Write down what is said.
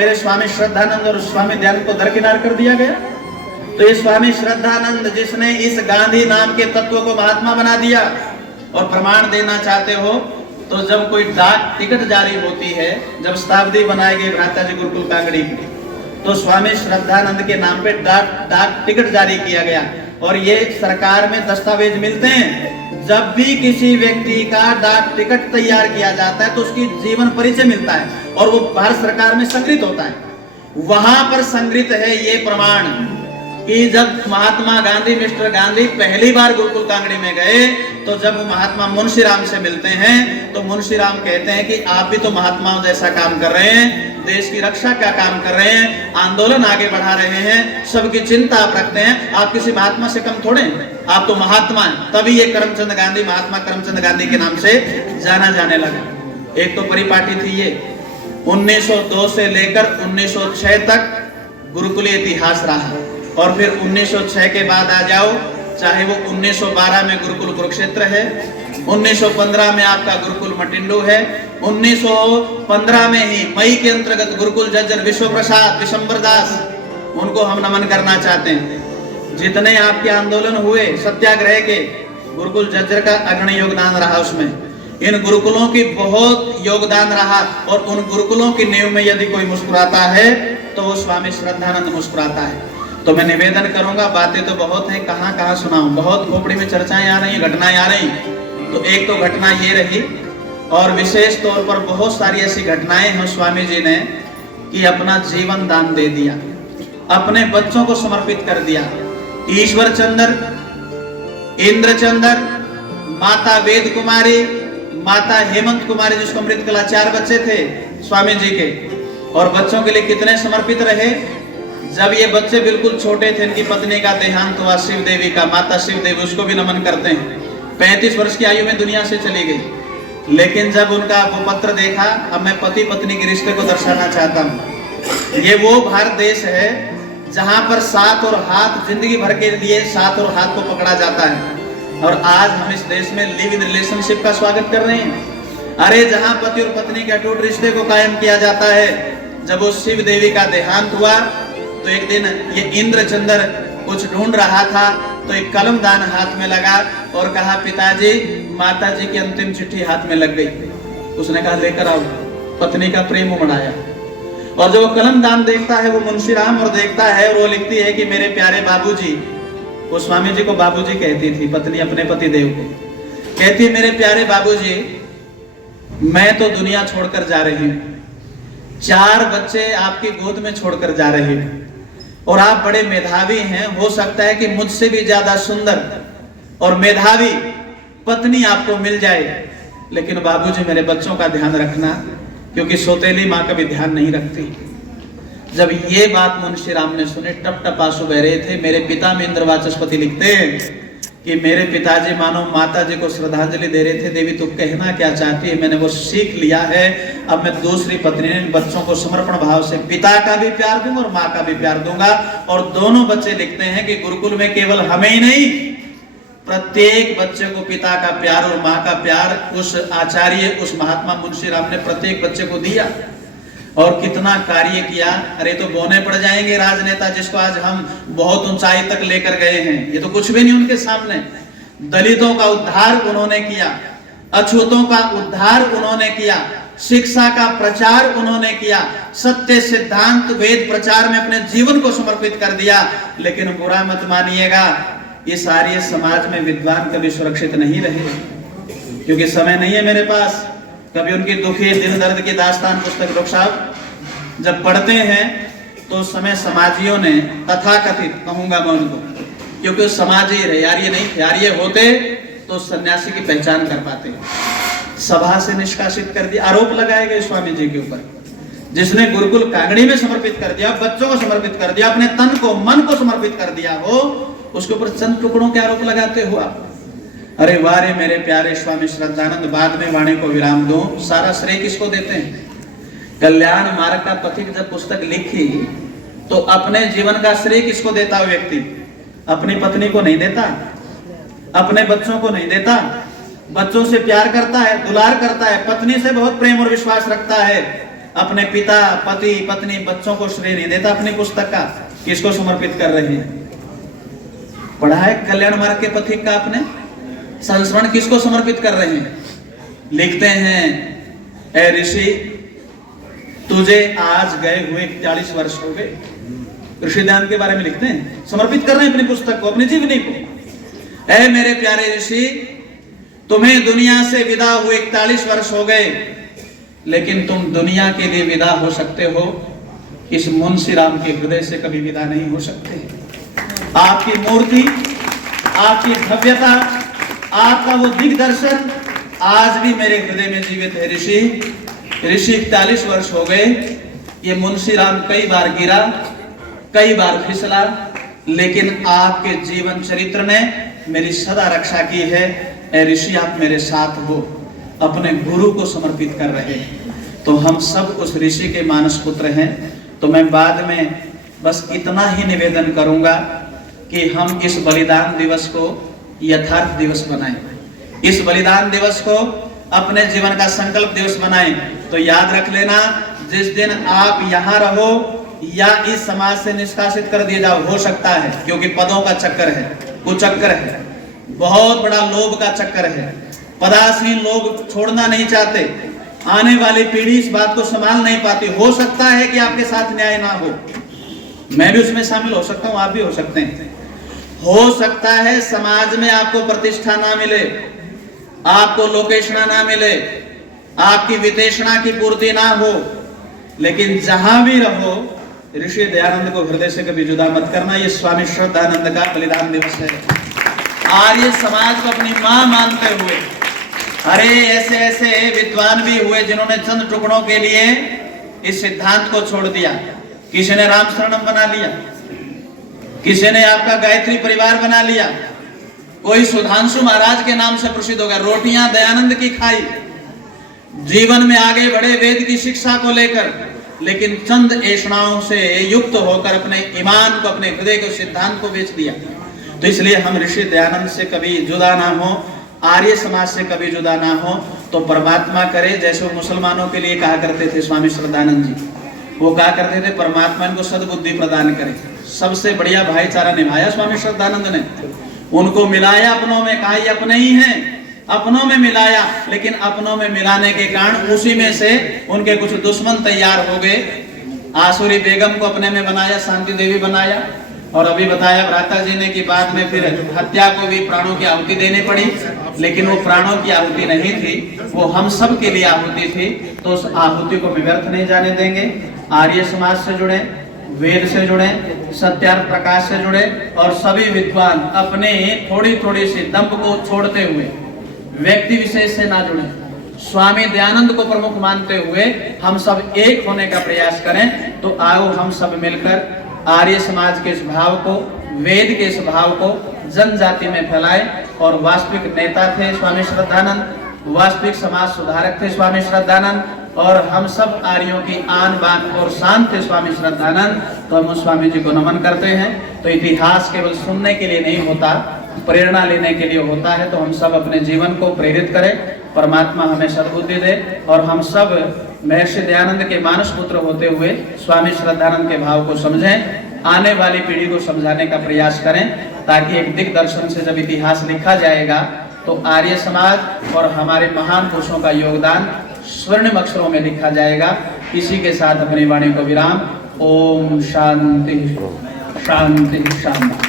मेरे स्वामी श्रद्धानंद और स्वामी दयानंद को दरकिनार कर दिया गया। तो ये स्वामी श्रद्धानंद जिसने इस गांधी नाम के तत्व को महात्मा बना दिया, और प्रमाण देना चाहते हो तो जब कोई डाक टिकट जारी होती है, जब शताब्दी बनाई गई भ्राता जी गुरुकुल कांगड़ी की, तो स्वामी श्रद्धानंद के नाम पे डाक टिकट जारी किया गया। और ये सरकार में दस्तावेज मिलते हैं, जब भी किसी व्यक्ति का डाक टिकट तैयार किया जाता है तो उसकी जीवन परिचय मिलता है और वो भारत सरकार में संग्रहित होता है। वहां पर संग्रहित है ये प्रमाण कि जब महात्मा गांधी, मिस्टर गांधी पहली बार गुरुकुल कांगड़ी में गए, तो जब वो महात्मा मुंशीराम से मिलते हैं तो मुंशीराम कहते हैं कि आप भी तो महात्माओं जैसा काम कर रहे हैं, देश की रक्षा का काम कर रहे हैं, आंदोलन आगे बढ़ा रहे हैं, सबकी चिंता आप रखते हैं, आप किसी महात्मा से कम थोड़े हैं, आप तो महात्मा हैं। तभी ये करमचंद गांधी, महात्मा करमचंद गांधी के नाम से जाना जाने लगा। एक तो परिपाटी थी ये, 1902 से लेकर 1906 तक गुरुकुलीय इतिहास रहा, और फिर 1906 के बाद आ जाओ, चाहे वो 1912 में गुरुकुल कुरुक्षेत्र है, 1915 में आपका गुरुकुल मटिंडू है, 1915 में ही मई के अंतर्गत गुरुकुल जज्जर विश्व प्रसाद विशंबर दास, उनको हम नमन करना चाहते हैं। जितने आपके आंदोलन हुए सत्याग्रह के, गुरुकुल जज्जर का अग्रणी योगदान रहा उसमें, इन गुरुकुलों की बहुत योगदान रहा। और उन गुरुकुलों की नींव में यदि कोई मुस्कुराता है तो वो स्वामी श्रद्धानंद मुस्कुराता है। तो मैं निवेदन करूंगा, बातें तो बहुत हैं, कहां कहां सुनाऊं, बहुत खोपड़ी में चर्चाएं आ रही, घटनाएं आ रही। तो एक तो घटना ये रही, और विशेष तौर पर बहुत सारी ऐसी घटनाएं हैं स्वामी जी ने कि अपना जीवन दान दे दिया, अपने बच्चों को समर्पित कर दिया। ईश्वर चंद्र, इंद्र चंद्र, माता वेद कुमारी, माता हेमंत कुमारी, जिसको अमृत कला, 4 बच्चे थे स्वामी जी के, और बच्चों के लिए कितने समर्पित रहे। जब ये बच्चे बिल्कुल छोटे थे, इनकी पत्नी का देहांत हुआ, शिव देवी का, माता शिव देवी, उसको भी नमन करते हैं। 35 वर्ष की आयु में दुनिया से चली गई। लेकिन जब उनका वो पत्र देखा, अब मैं पति पत्नी के रिश्ते को दर्शाना चाहता हूँ। ये वो भारत देश है जहां पर साथ और हाथ, जिंदगी भर के लिए साथ और हाथ को पकड़ा जाता है। और आज हम इस देश में लिव इन रिलेशनशिप का स्वागत कर रहे हैं। अरे जहां पति और पत्नी के अटूट रिश्ते को कायम किया जाता है। जब वो शिव देवी का देहांत हुआ तो एक दिन ये इंद्र चंद्र कुछ ढूंढ रहा था, तो एक कलम दान हाथ में लगा और कहा, पिताजी, माता जी की अंतिम चिट्ठी हाथ में लग गई। उसने कहा, लेकर आओ। पत्नी का प्रेम उमड़ाया, और जब वो कलम दान देखता है वो मुंशीराम, और देखता है और वो लिखती है कि मेरे प्यारे बाबूजी, वो स्वामी जी को बाबूजी कहती थी, पत्नी अपने पति देव को कहती, मेरे प्यारे बाबूजी, मैं तो दुनिया छोड़कर जा रही हूँ, 4 बच्चे आपकी गोद में छोड़कर जा रही हूँ, और आप बड़े मेधावी हैं, हो सकता है कि मुझसे भी ज्यादा सुंदर और मेधावी पत्नी आपको मिल जाए, लेकिन बाबूजी मेरे बच्चों का ध्यान रखना, क्योंकि सौतेली माँ कभी ध्यान नहीं रखती। जब ये बात मुंशीराम ने सुनी, टप टप आंसू बह रहे थे। मेरे पिता में इंद्र वाचस्पति लिखते हैं कि मेरे पिताजी मानो माता जी को श्रद्धांजलि दे रहे थे, देवी तू कहना क्या चाहती है, मैंने वो सीख लिया है, अब मैं दूसरी पत्नी ने बच्चों को समर्पण भाव से पिता का भी प्यार दूंगा और माँ का भी प्यार दूंगा। और दोनों बच्चे लिखते हैं कि गुरुकुल में केवल हमें ही नहीं, प्रत्येक बच्चे को पिता का प्यार और माँ का प्यार उस आचार्य, उस महात्मा मुंशीराम ने प्रत्येक बच्चे को दिया। और कितना कार्य किया। अरे तो बोने पड़ जाएंगे राजनेता जिसको आज हम बहुत ऊंचाई तक लेकर गए हैं, ये तो कुछ भी नहीं उनके सामने। दलितों का उद्धार उन्होंने किया, अछूतों का उद्धार उन्होंने किया, शिक्षा का प्रचार उन्होंने किया, सत्य सिद्धांत वेद प्रचार में अपने जीवन को समर्पित कर दिया। लेकिन बुरा मत मानिएगा, इस आर्य समाज में विद्वान कभी सुरक्षित नहीं रहे, क्योंकि समय नहीं है मेरे पास। कभी उनकी दुखी दिल दर्द की दास्तान पुस्तक डॉक्टर साहब जब पढ़ते हैं तो उस समय समाजियों ने, तथाकथित कहूंगा मैं उनको, क्योंकि उस समाजी रहे, आर्य नहीं थे, आर्य होते तो सन्यासी की पहचान कर पाते। सभा से निष्कासित कर दिया, आरोप लगाए गए स्वामी जी के ऊपर। जिसने गुरुकुल कांगड़ी में समर्पित कर दिया, बच्चों को समर्पित कर दिया, अपने तन को मन को समर्पित कर दिया हो, उसके ऊपर चंद टुकड़ों के आरोप लगाते हो आप। अरे वारे मेरे प्यारे स्वामी श्रद्धानंद, बाद में वाणी को विराम दूं, सारा श्रेय किसको देते हैं? कल्याण मार्ग का पथिक जब पुस्तक लिखी तो अपने जीवन का श्रेय किसको देता है व्यक्ति? अपनी पत्नी को नहीं देता, अपने बच्चों को नहीं देता। बच्चों से प्यार करता है, दुलार करता है, पत्नी से बहुत प्रेम और विश्वास रखता है, अपने पिता, पति, पत्नी, बच्चों को श्रेय नहीं देता अपनी पुस्तक का। किसको समर्पित कर रहे हैं? पढ़ा है कल्याण मार्ग के पथिक का आपने? संस्मरण किसको समर्पित कर रहे हैं? लिखते हैं, ए ऋषि, तुझे आज गए हुए 41 वर्ष हो गए। ऋषि ध्यान के बारे में लिखते हैं, समर्पित कर रहे हैं अपनी पुस्तक को, अपनी जीवनी को। ऐ मेरे प्यारे ऋषि, तुम्हें दुनिया से विदा हुए 41 वर्ष हो गए, लेकिन तुम दुनिया के लिए विदा हो सकते हो, इस मुंशी राम के हृदय से कभी विदा नहीं हो सकते। आपकी मूर्ति, आपकी भव्यता, आपका वो दिग्दर्शन आज भी मेरे हृदय में जीवित है। ऋषि 41 वर्ष हो गए, ये मुंशी राम कई बार गिरा, कई बार फिसला, लेकिन आपके जीवन चरित्र ने मेरी सदा रक्षा की है। ऐ ऋषि, आप मेरे साथ हो, अपने गुरु को समर्पित कर रहे हैं। तो हम सब उस ऋषि के मानस पुत्र हैं। तो मैं बाद में बस इतना ही निवेदन करूंगा कि हम इस बलिदान दिवस को यथार्थ दिवस बनाएं, इस बलिदान दिवस को अपने जीवन का संकल्प दिवस बनाएं। तो याद रख लेना, जिस दिन आप यहाँ रहो या इस समाज से निष्कासित कर दिए जाओ, हो सकता है, क्योंकि पदों का चक्कर है, कुचक्कर है, बहुत बड़ा लोभ का चक्कर है, पदासीन लोग छोड़ना नहीं चाहते, आने वाली पीढ़ी इस बात को संभाल नहीं पाती। हो सकता है कि आपके साथ न्याय ना हो, मैं भी उसमें शामिल हो सकता हूं, आप भी हो सकते हैं। हो सकता है समाज में आपको प्रतिष्ठा ना मिले, आपको लोकेशना ना मिले, आपकी विदेशना की पूर्ति ना हो, लेकिन जहां भी रहो, ऋषि दयानंद को हृदय से कभी जुदा मत करना। ये स्वामी श्रद्धानंद का बलिदान दिवस है। आर्य समाज को अपनी मां मानते हुए, अरे ऐसे ऐसे विद्वान भी हुए जिन्होंने चंद टुकड़ों के लिए इस सिद्धांत को छोड़ दिया। किसी ने राम शरणम बना लिया, किसी ने आपका गायत्री परिवार बना लिया, कोई सुधांशु महाराज के नाम से प्रसिद्ध हो गया, रोटियां दयानंद की खाई, जीवन में आगे बढ़े वेद की शिक्षा को लेकर, लेकिन चंद ऐषणाओं से युक्त होकर अपने ईमान को, अपने हृदय के सिद्धांत को बेच दिया। तो इसलिए हम ऋषि दयानंद से कभी जुदा ना हो, आर्य समाज से कभी जुदा ना हो। तो परमात्मा करे जैसे वो मुसलमानों के लिए कहा करते थे स्वामी श्रद्धानंद जी, वो कहा करते थे परमात्मा इनको सद्बुद्धि प्रदान करे। सबसे बढ़िया भाईचारा निभाया स्वामी श्रद्धानंद ने, उनको मिलाया अपनों में, कहा ये अपने ही हैं, अपनों में मिलाया, लेकिन अपनों में मिलाने के कारण उसी में से उनके कुछ दुश्मन तैयार हो गए। आसुरी बेगम को अपने में बनाया, शांति देवी बनाया, और अभी बताया भ्राता जी ने कि बाद में फिर हत्या को भी प्राणों की आहुति देनी पड़ी, लेकिन वो प्राणों की आहुति नहीं थी, वो हम सब के लिए आहुति थी। तो उस आहुति को व्यर्थ नहीं जाने देंगे। आर्य समाज से जुड़े, वेद से जुड़े, सत्यार्थ प्रकाश से जुड़े, और सभी विद्वान अपने थोड़ी थोड़ी सी दंभ को छोड़ते हुए व्यक्ति विशेष से ना जुड़े, स्वामी दयानंद को प्रमुख मानते हुए हम सब एक होने का प्रयास करें। तो आओ हम सब मिलकर आर्य समाज के इस भाव को, वेद के इस भाव को जनजाति में फैलाए। और वास्तविक नेता थे स्वामी श्रद्धानंद, वास्तविक समाज सुधारक थे स्वामी श्रद्धानंद, और हम सब आर्यों की आन बान और शान थे स्वामी श्रद्धानंद। तो हम उस स्वामी जी को नमन करते हैं। तो इतिहास केवल सुनने के लिए नहीं होता, प्रेरणा लेने के लिए होता है। तो हम सब अपने जीवन को प्रेरित करें, परमात्मा हमें सद्बुद्धि दे, और हम सब महर्षि दयानंद के मानस पुत्र होते हुए स्वामी श्रद्धानंद के भाव को समझें, आने वाली पीढ़ी को समझाने का प्रयास करें, ताकि एक दिग्दर्शन से जब इतिहास लिखा जाएगा तो आर्य समाज और हमारे महान पुरुषों का योगदान स्वर्णिम अक्षरों में लिखा जाएगा। इसी के साथ अपनी वाणी को विराम। ओम शांति शांति शांति।